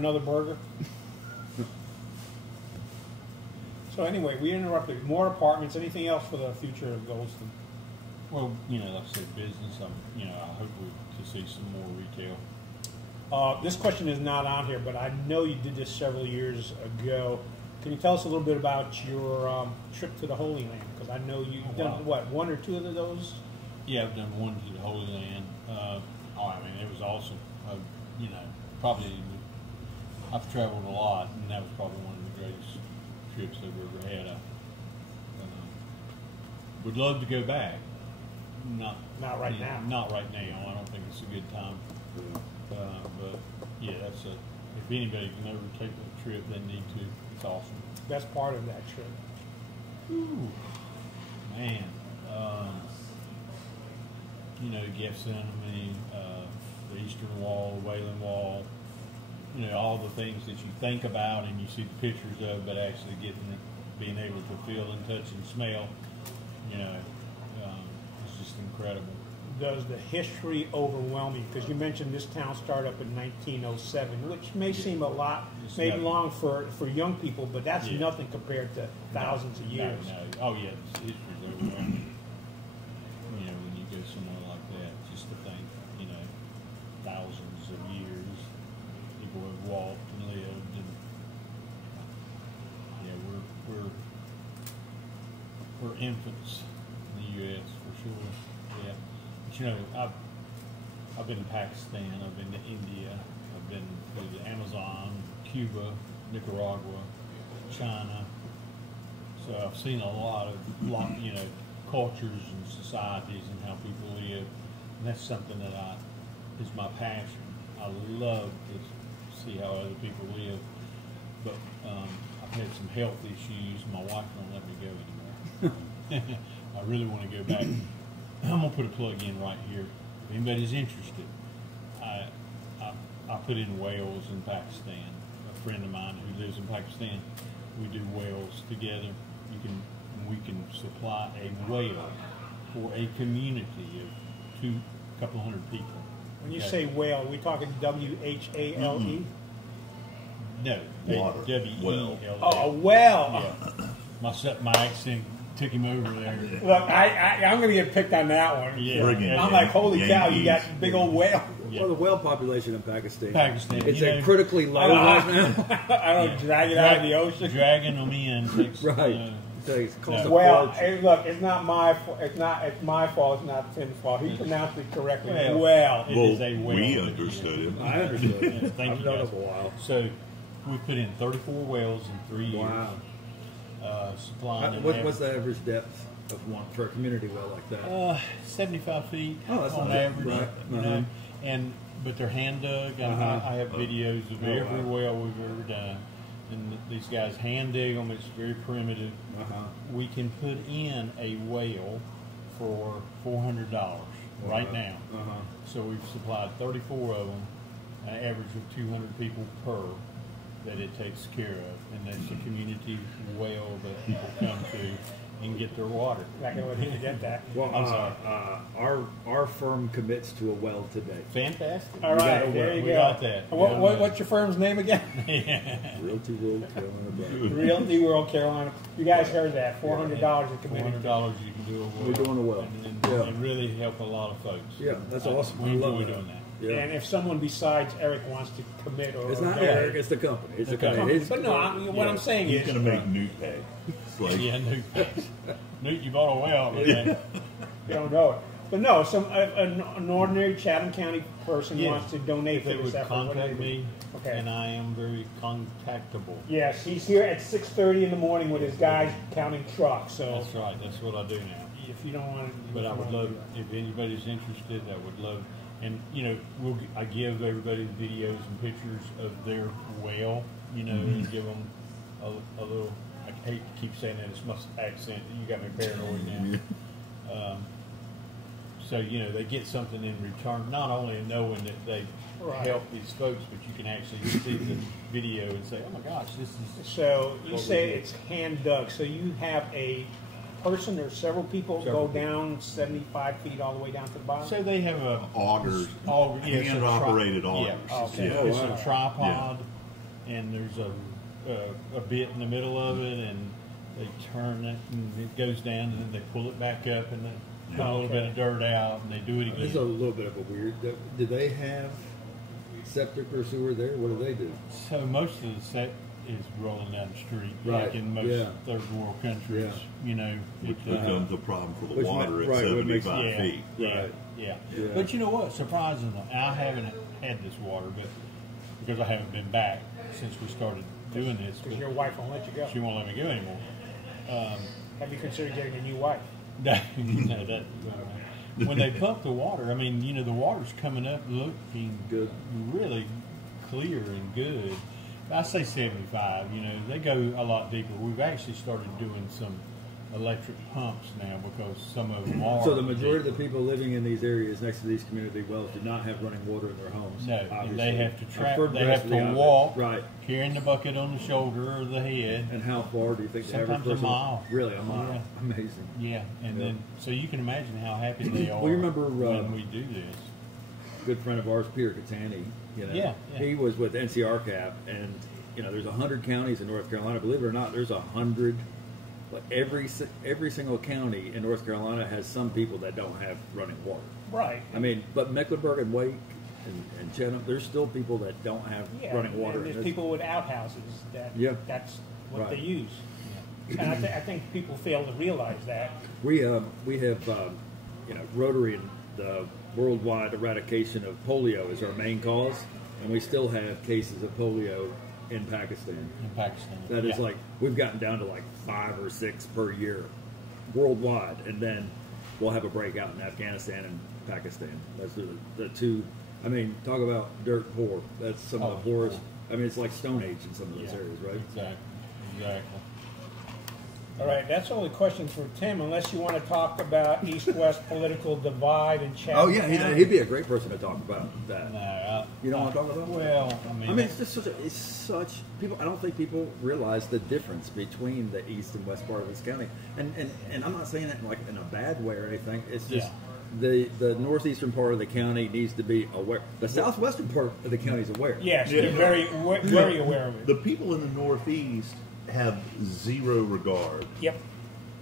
another burger. So anyway, we interrupted. More apartments. Anything else for the future of Goldston? Well, like I said, business. I hope to see some more retail. This question is not on here, but I know you did this several years ago. Can you tell us a little bit about your trip to the Holy Land? Because I know you've done, what, 1 or 2 of those? Yeah, I've done 1 to the Holy Land. It was awesome. Probably I've traveled a lot, and that was probably one of the greatest trips I've ever had. Would love to go back. Not right now. Not right now. I don't think it's a good time. But yeah, if anybody can ever take that trip, they need to. It's awesome. Best part of that trip? Ooh, man. Gethsemane, the Eastern Wall, the Wailing Wall. All the things that you think about and you see the pictures of, but actually being able to feel and touch and smell. It's just incredible. Does the history overwhelm you? Because you mentioned this town started up in 1907, which may seem a lot, maybe long for young people, but that's nothing compared to thousands of years. No. Oh yeah, the history's overwhelming. When you go somewhere like that, just to think, thousands of years, people have walked and lived, and we're infants in the U.S. for sure. Yeah. But I've been to Pakistan, I've been to India, I've been to the Amazon, Cuba, Nicaragua, China. So I've seen a lot of cultures and societies and how people live, and that's something that is my passion. I love to see how other people live, but I've had some health issues. My wife won't let me go anymore. I really want to go back. I'm gonna put a plug in right here. If anybody's interested, I put in Wales in Pakistan. A friend of mine who lives in Pakistan, we do Wales together. We can supply a whale for a community of a couple hundred people. When you say whale, are we talking W-H-A-L-E? No, W-E-L-L. Oh, a whale. Yeah. My accent took him over there. Look, I'm going to get picked on that one. Yeah. I'm like, holy cow, you got a big old whale. Yeah. Well, the whale population in Pakistan. It's a critically low right now. I don't drag it out of the ocean. Dragging them in takes, right. Well, hey, look, it's not my fault. It's my fault. It's not Tim's fault. He pronounced it correctly. Well, it is a whale. We understood it. I understood it. Thank I've you done guys. it for a while. So we put in 34 whales in 3 years. Wow. Supplying what's the average depth of one for a community well like that? 75 feet. Oh, that's on not average. Right. But they're hand dug. I have videos of every well we've ever done. And these guys hand dig them. It's very primitive. We can put in a whale for $400 right now. So we've supplied 34 of them, an average of 200 people per that it takes care of, and that's a community well that people come to and get their water. I can wait to get that. Well, I'm sorry. Our firm commits to a well today. Fantastic. All right, there you go. We got that. What's your firm's name again? Realty World Carolina. Realty World Carolina. You guys heard that? $400 a community. $400 you can do a well. We're doing a well. And really help a lot of folks. Yeah, that's awesome. We enjoy doing that. Yeah. And if someone besides Eric wants to commit, or it's not Eric, it's the company. It's the company. But no, what I'm saying he's is, going to make Newt pay. Yeah, Newt. Newt, you bought a well. You don't know it. But no, an ordinary Chatham County person wants to donate for this effort. Contact me, and I am very contactable. Yes, he's here at 6:30 in the morning with his guys counting trucks. So that's right. That's what I do now. If you don't want to, but I would love if anybody's interested. I would love. And, I give everybody videos and pictures of their well, and give them a little, I hate to keep saying that, it's my accent, you got me paranoid now. So, they get something in return, not only knowing that they help these folks, but you can actually see the video and say, oh my gosh, this is... So, you say it's hand dug, so you have a person or several people go down 75 feet all the way down to the bottom? So they have a augers, hand-operated augers. It's a tripod, and there's a bit in the middle of it, and they turn it, and it goes down, and then they pull it back up, and they put a little bit of dirt out, and they do it again. This is a little bit of a weird. Do they have septic or sewer there? What do they do? So most of the set is rolling down the street, Right. like in most third world countries. Yeah. You know, Which becomes a problem for the Which water ma- at right, what makes- 75 yeah, feet. yeah, Right. yeah, Yeah. But you know what? Surprisingly, I haven't had this water, but because I haven't been back since we started doing this. Because but your wife won't let you go. she won't let me go anymore. Have you considered getting a new wife? No, that, when they pump the water, I mean, you know, the water's coming up looking Good. really clear and good. I say 75, you know, they go a lot deeper. We've actually started doing some electric pumps now because some of them are. So the majority of the people living in these areas next to these community wells do not have running water in their homes. No, obviously. they have to I've heard they the rest have of the to opposite. walk, Right. carrying the bucket on the shoulder or the head. And how far do you think the average Sometimes a person? mile. Really, a mile? Yeah. Amazing. Yeah, and Yeah. then so you can imagine how happy they are Well, you remember, when we do this. Good friend of ours, Peter Catani. You know, Yeah. he was with NCRCAP, and you know, there's 100 counties in North Carolina. Believe it or not, there's 100. But every single county in North Carolina has some people that don't have running water. Right. I mean, but Mecklenburg and Wake and Chatham, there's still people that don't have running water. And there's And people with outhouses that that's what Right. they use. And I think people fail to realize that. We have you know, Rotary and the worldwide eradication of polio is our main cause, and we still have cases of polio in Pakistan. In Pakistan. That is like, we've gotten down to like 5 or 6 per year worldwide, and then we'll have a breakout in Afghanistan and Pakistan. Those are the two. I mean, talk about dirt poor. That's some of the poorest. I mean, it's like Stone Age in some of those areas, right? Exactly. All right, that's all the questions for Tim, unless you want to talk about East-West political divide and Chatham Oh yeah, County. he'd be a great person to talk about that. No, You don't want to talk about that? Well, I mean, It's just such people. I don't think people realize the difference between the east and west part of this county. And I'm not saying that in a bad way or anything. It's just the northeastern part of the county needs to be aware. The southwestern part of the county is aware. Yes, Yeah. they're very aware of it. The people in the Northeast have zero regard Yep.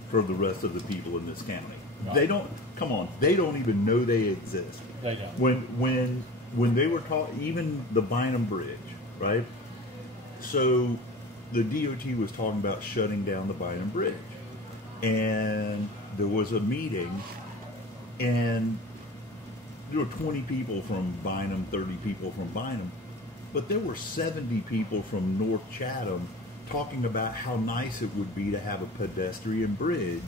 for the rest of the people in this county. Right. They don't. Come on, they don't even know they exist. They don't. When they were talking, even the Bynum Bridge, right? So the DOT was talking about shutting down the Bynum Bridge, and there was a meeting, and there were 20 people from Bynum, 30 people from Bynum, but there were 70 people from North Chatham talking about how nice it would be to have a pedestrian bridge,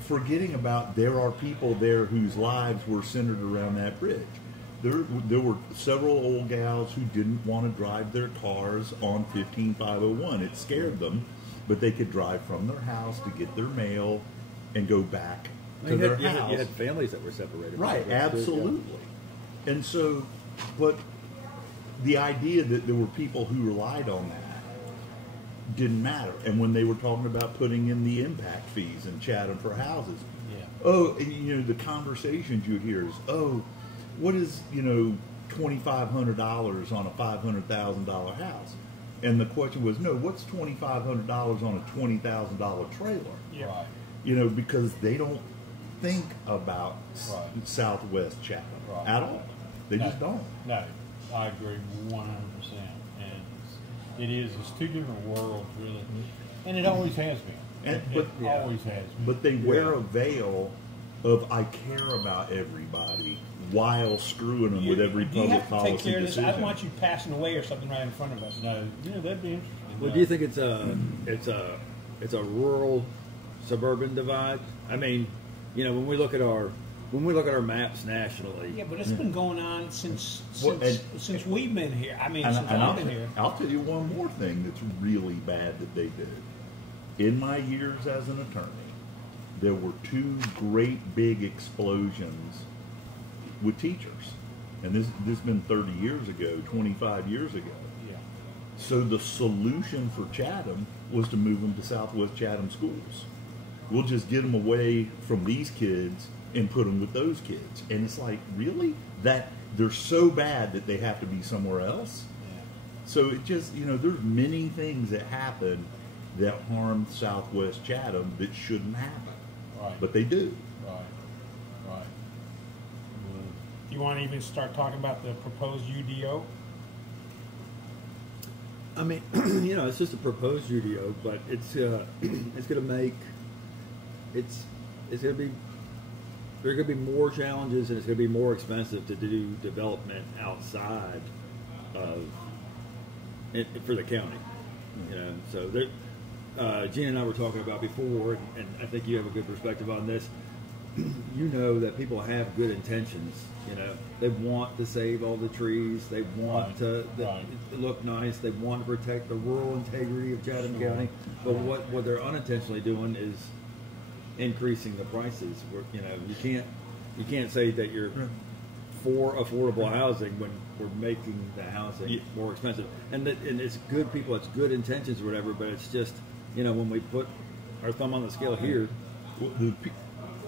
forgetting about there are people there whose lives were centered around that bridge. There were several old gals who didn't want to drive their cars on 15501. It scared them, but they could drive from their house to get their mail and go back to their house. You had families that were separated. Right, absolutely. And so, but the idea that there were people who relied on that didn't matter. And when they were talking about putting in the impact fees in Chatham for houses, and, you know, the conversations you hear is, what is, you know, $2,500 on a $500,000 house? And the question was, no, what's $2,500 on a $20,000 trailer? Yeah. Right. You know, because they don't think about Southwest Chatham at all. They just don't. No, I agree 100%. And it's two different worlds, really. And it always has been. It always has been. But they wear a veil of I care about everybody while screwing them with every Do you public have to policy take care of this? decision. I don't want you passing away or something right in front of us. No, that'd be interesting. Well, do you think it's a rural suburban divide? I mean, you know, when we look at our maps nationally. Yeah, but it's been going on since we've been here. I mean, And since I've been here. I'll tell you one more thing that's really bad that they did. In my years as an attorney, there were 2 great big explosions with teachers. And this has been 30 years ago, 25 years ago. Yeah. So the solution for Chatham was to move them to Southwest Chatham schools. We'll just get them away from these kids and put them with those kids. And it's like, really? That they're so bad that they have to be somewhere else? So it just, there's many things that happen that harm Southwest Chatham that shouldn't happen. Right. But they do. Right. Right. You want to even start talking about the proposed UDO? I mean, it's just a proposed UDO, but it's going to make it's going to be there are going to be more challenges, and it's going to be more expensive to do development outside of for the county. So Gina and I were talking about before, and I think you have a good perspective on this. That people have good intentions. They want to save all the trees. They want to look nice. They want to protect the rural integrity of Chatham County. But what they're unintentionally doing is increasing the prices. You can't say that you're for affordable housing when we're making the housing more expensive. And it's good people. It's good intentions or whatever. But it's just when we put our thumb on the scale here.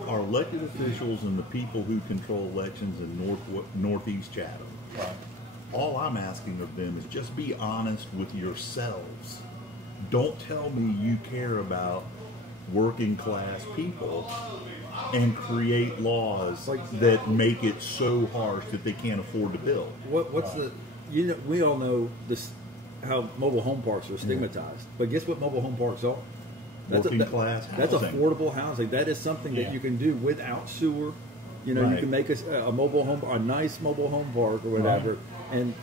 Our elected officials and the people who control elections in Northeast Chatham, all I'm asking of them is just be honest with yourselves. Don't tell me you care about working class people and create laws that make it so harsh that they can't afford to build. We all know this how mobile home parks are stigmatized, but guess what mobile home parks are? Working class housing. That's affordable housing. That is something that you can do without sewer. You can make a mobile home, a nice mobile home park or whatever,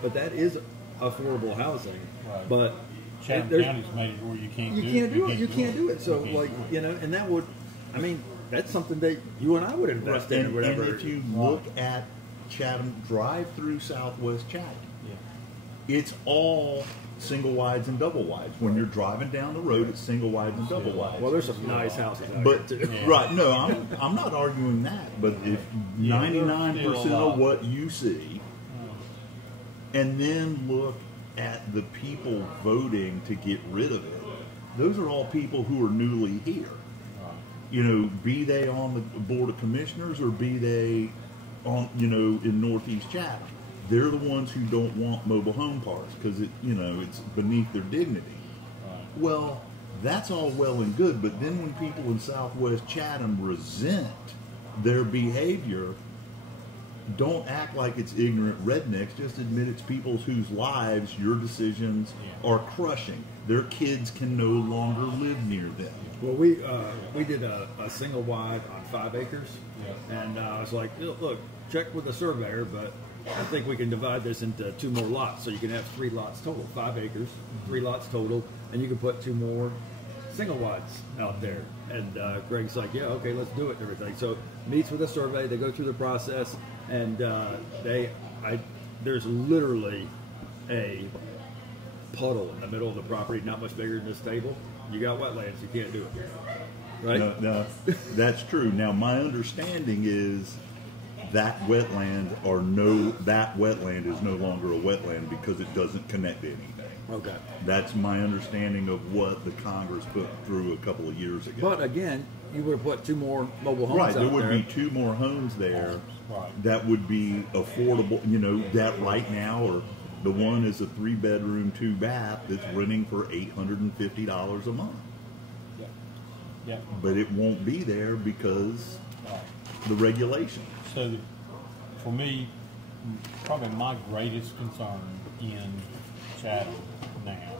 but that is affordable housing. Right. But Chatham County's made it where you can't do it. You can't do it. So and that would, that's something that you and I would invest in or whatever. And if you look at Chatham, drive through Southwest Chatham, it's all single wides and double wides. When you're driving down the road, it's single wides and double wides. Well, there's some nice houses out but there too. I'm not arguing that. But if 99% of what you see, and then look at the people voting to get rid of it, those are all people who are newly here. Be they on the Board of Commissioners or be they on in Northeast Chatham. They're the ones who don't want mobile home parks because it's beneath their dignity. Well, that's all well and good, but then when people in Southwest Chatham resent their behavior, don't act like it's ignorant rednecks. Just admit it's people whose lives your decisions are crushing. Their kids can no longer live near them. Well, we did a single wide on 5 acres, and I was like, look, check with the surveyor, but I think we can divide this into 2 more lots, so you can have 3 lots total, 5 acres, 3 lots total, and you can put 2 more single wides out there. And Greg's like, yeah, okay, let's do it and everything. So meets with a survey, they go through the process, and there's literally a puddle in the middle of the property, not much bigger than this table. You got wetlands, you can't do it. Right? No, that's true. Now, my understanding is that wetland is no longer a wetland because it doesn't connect to anything. Okay. That's my understanding of what the Congress put through a couple of years ago. But again, you would have put 2 more mobile homes out there. Right, there would be 2 more homes there that would be affordable. That right now, or the one is a 3-bedroom, 2-bath that's renting for $850 a month. Yeah. But it won't be there because the regulation. So, for me, probably my greatest concern in Chatham now,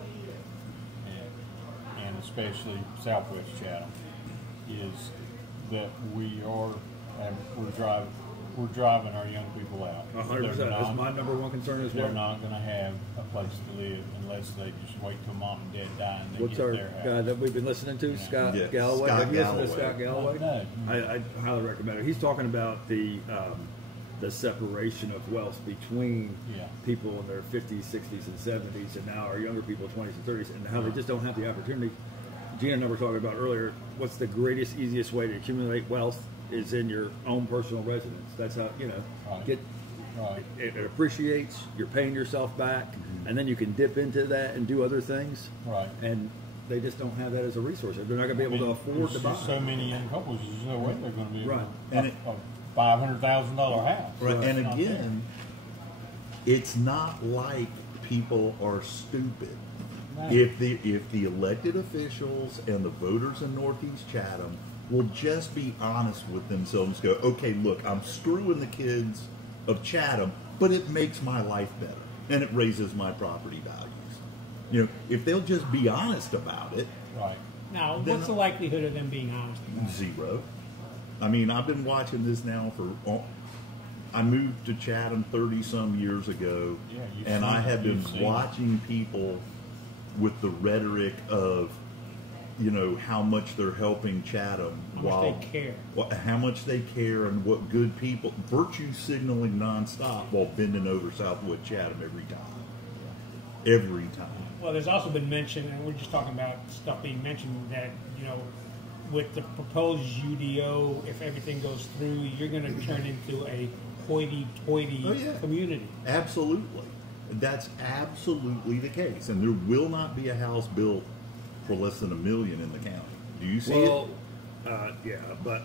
and especially Southwest Chatham, is that we're driving our young people out. 100%. That's my number one concern as well. They're not going to have a place to live unless they just wait till mom and dad die and they What's get our their house. guy that we've been listening to, Scott Galloway? Scott Have you listened to Galloway. Scott Galloway? No. I highly recommend it. He's talking about the separation of wealth between people in their 50s, 60s, and 70s, and now our younger people, 20s and 30s, and how they just don't have the opportunity. Gina and I were talking about earlier, what's the greatest, easiest way to accumulate wealth is in your own personal residence. That's how, it appreciates, you're paying yourself back, and then you can dip into that and do other things. Right. And they just don't have that as a resource. They're not going to be able to afford to buy. So many young couples, there's no way they're going to be able And to a $500,000 house. Right. And again, it's not like people are stupid. No. If the elected officials and the voters in Northeast Chatham will just be honest with themselves, go, okay, look, I'm screwing the kids of Chatham, but it makes my life better and it raises my property values. You know, if they'll just be honest about it. Right. Now, Then- what's the likelihood of them being honest about it? Zero. I mean, I've been watching this now I moved to Chatham 30-some years ago, Yeah, you've and seen I it. have been You've seen watching people with the rhetoric of, you know, how much they're helping Chatham, How much they care. how much they care, and what good people, virtue signaling nonstop while bending over Southwood Chatham every time. Every time. Well, there's also been mention, and we're just talking about stuff being mentioned, that, you know, with the proposed UDO, if everything goes through, you're going to turn into a hoity-toity Oh, yeah. community. Absolutely. That's absolutely the case. And there will not be a house built for less than $1 million in the county. Do you see it? Yeah, but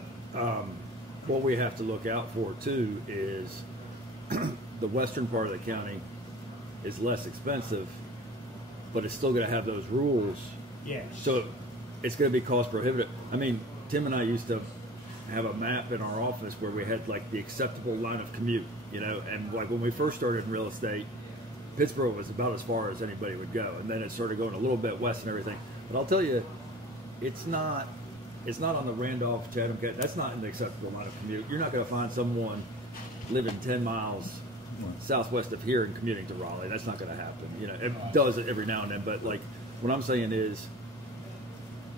what we have to look out for too is the western part of the county is less expensive, but it's still going to have those rules. Yes. So it's going to be cost prohibitive. I mean, Tim and I used to have a map in our office where we had like the acceptable line of commute, you know, and like when we first started in real estate, Pittsboro was about as far as anybody would go, and then it started going a little bit west and everything. But I'll tell you, it's not on the Randolph Chatham. That's not in the acceptable line of commute. You're not going to find someone living 10 miles southwest of here and commuting to Raleigh. That's not going to happen. You know, it does it every now and then, but like what I'm saying is,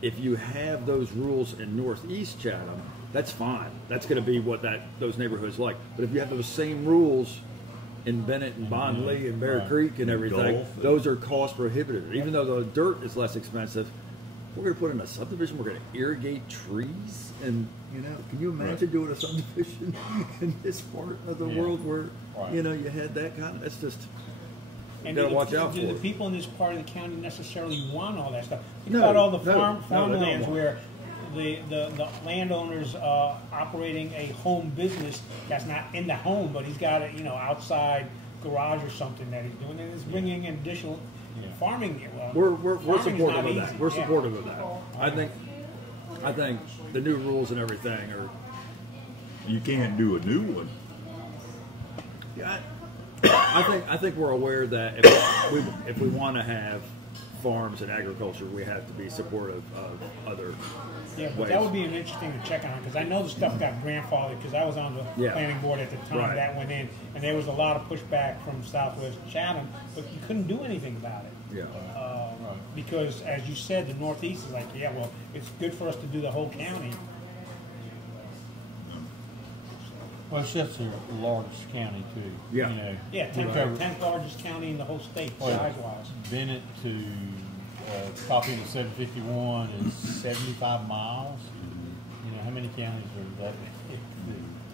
if you have those rules in Northeast Chatham, that's fine. That's going to be what those neighborhoods like. But if you have those same rules in Bennett and Bondley and Bear Right. Creek and everything, Gulf. those are cost prohibitive. Even though the dirt is less expensive, we're going to put in a subdivision. We're going to irrigate trees, and you know, can you imagine Right. doing a subdivision in this part of the Yeah. world where Right. you know you had that kind of? It's just And gotta do watch out do for the it. people in this part of the county necessarily want all that stuff? Think No, about all the no, no, they don't farmlands want where the landowners operating a home business that's not in the home, but he's got a outside garage or something that he's doing, and it's bringing in additional farming. we're farming's supportive not of that. easy. We're Yeah. supportive of that. I think the new rules and everything are. You can't do a new one. Yeah, I think we're aware that if we want to have farms and agriculture, we have to be supportive of other Yeah, but ways. that would be an interesting to check on, because I know the stuff got grandfathered, because I was on the Yeah. planning board at the time Right. that went in, and there was a lot of pushback from Southwest Chatham, but you couldn't do anything about it. Yeah. Because, as you said, the Northeast is like, yeah, well, it's good for us to do the whole county. Well, it's just the largest county too. Yeah. You know, Yeah, we 10th, cover 10th largest county in the whole state, Well, size-wise. Bennett to top end of 751 is 75 miles. You know, how many counties are that?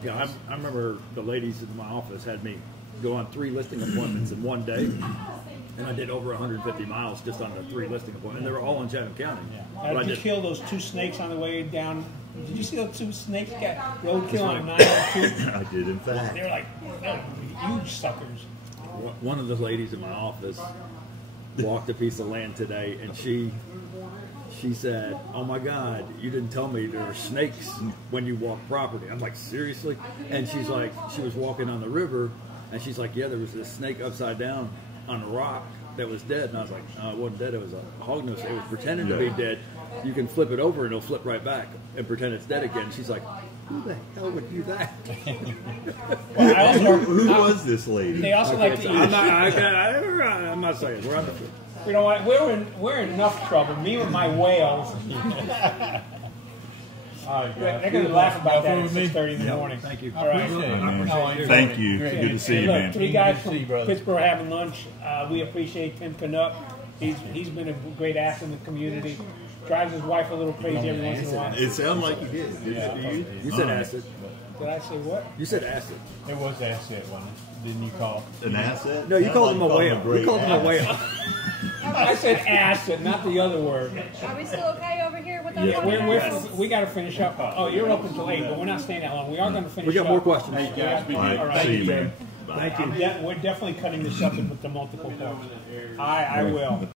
Yeah, I remember the ladies in my office had me go on 3 listing appointments in one day, and I did over 150 miles just on the 3 listing appointments, and they were all in Chatham County. Yeah. But I Did you just, kill those 2 snakes on the way down? Did you see those 2 snakes got roadkill on That's 902? I did, in fact. They're like huge suckers. one of the ladies in my office walked a piece of land today, and she said, "Oh my God, you didn't tell me there are snakes when you walk property." I'm like, "Seriously?" And she's like, she was walking on the river, and she's like, "Yeah, there was this snake upside down on a rock that was dead." And I was like, "No, it wasn't dead. It was a hognose. It was pretending to be dead. You can flip it over, and it'll flip right back and pretend it's dead again." She's like, "Who the hell would do that?" Well, I also, Who was this lady? they also like to I'm eat. I'm not saying we're on the. You know what? We're in enough trouble. Me with my whales. All right, They're going to laugh about that at 6:30 in the morning. Thank you. All right. Appreciate it, man. man. Thank you. Great. Good to see you, Look, man. 3 guys Good to see you, from brother. Pittsboro having lunch. We appreciate Tim Canuck. He's been a great asset in the community. Drives his wife a little crazy every once in a while. It sounded like you did. Did Yeah, it to you? You said acid. Did I say what? You said acid. It was asset, wasn't it? Didn't you call? An asset? No, you Sounds called like him a calling whale. great You called him a ass. whale. I said asset, not the other word. Are we still okay over here with Yeah. that? We got to finish up. Oh, you're open till 8, but we're not staying that long. We are going to finish up. We got more questions. Hey, guys, be All good. right. See you, man. Thank you. We're definitely cutting this up with the multiple parts. I will.